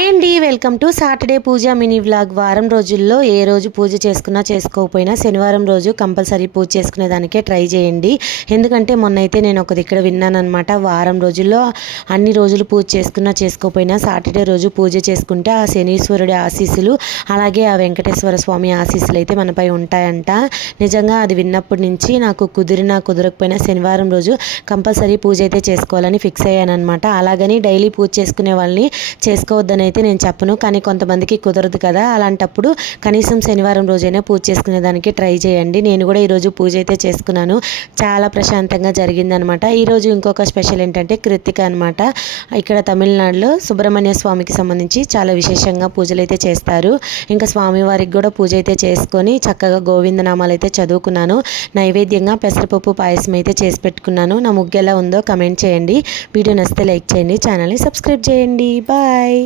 Hi అండి, welcome to Saturday Pooja mini vlog. వారం రోజుల్లో ఏ రోజు పూజ చేసుకున్నా చేసుకోకపోయినా శనివారం రోజు కంపల్సరీ పూజ చేసుకునేదానికే ట్రై చేయండి. ఎందుకంటే మొన్న అయితే నేను ఒకది ఇక్కడ విన్నానమాట. వారం రోజుల్లో అన్ని రోజులు పూజ చేసుకున్నా చేసుకోకపోయినా సాటర్డే రోజు పూజ చేసుకుంటే ఆ శనీశ్వరుడి ఆశీస్సులు అలాగే ఆ వెంకటేశ్వర స్వామి ఆశీస్సులు అయితే మనపై ఉంటాయంట. నిజంగా అది విన్నప్పటి నుంచి నాకు కుదరకపోయినా శనివారం రోజు కంపల్సరీ పూజ అయితే చేసుకోవాలని ఫిక్స్ అయ్యానమాట. అలాగని డైలీ పూజ చేసుకునే వాళ్ళని చేసుకోవద్దని అయితే నేను చెప్పను, కానీ కొంతమందికి కుదరదు కదా. అలాంటప్పుడు కనీసం శనివారం రోజైనా పూజ చేసుకునేదానికి ట్రై చేయండి. నేను కూడా ఈరోజు పూజ అయితే చేసుకున్నాను, చాలా ప్రశాంతంగా జరిగిందనమాట. ఈరోజు ఇంకొక స్పెషల్ ఏంటంటే కృత్తిక అనమాట. ఇక్కడ తమిళనాడులో సుబ్రహ్మణ్య స్వామికి సంబంధించి చాలా విశేషంగా పూజలు అయితే చేస్తారు. ఇంకా స్వామివారికి కూడా పూజ అయితే చేసుకొని చక్కగా గోవిందనామాలు అయితే చదువుకున్నాను. నైవేద్యంగా పెసరపప్పు పాయసం అయితే చేసి పెట్టుకున్నాను. నా ముగ్గు ఎలా ఉందో కమెంట్ చేయండి. వీడియో నచ్చితే లైక్ చేయండి, ఛానల్ని సబ్స్క్రైబ్ చేయండి. బాయ్.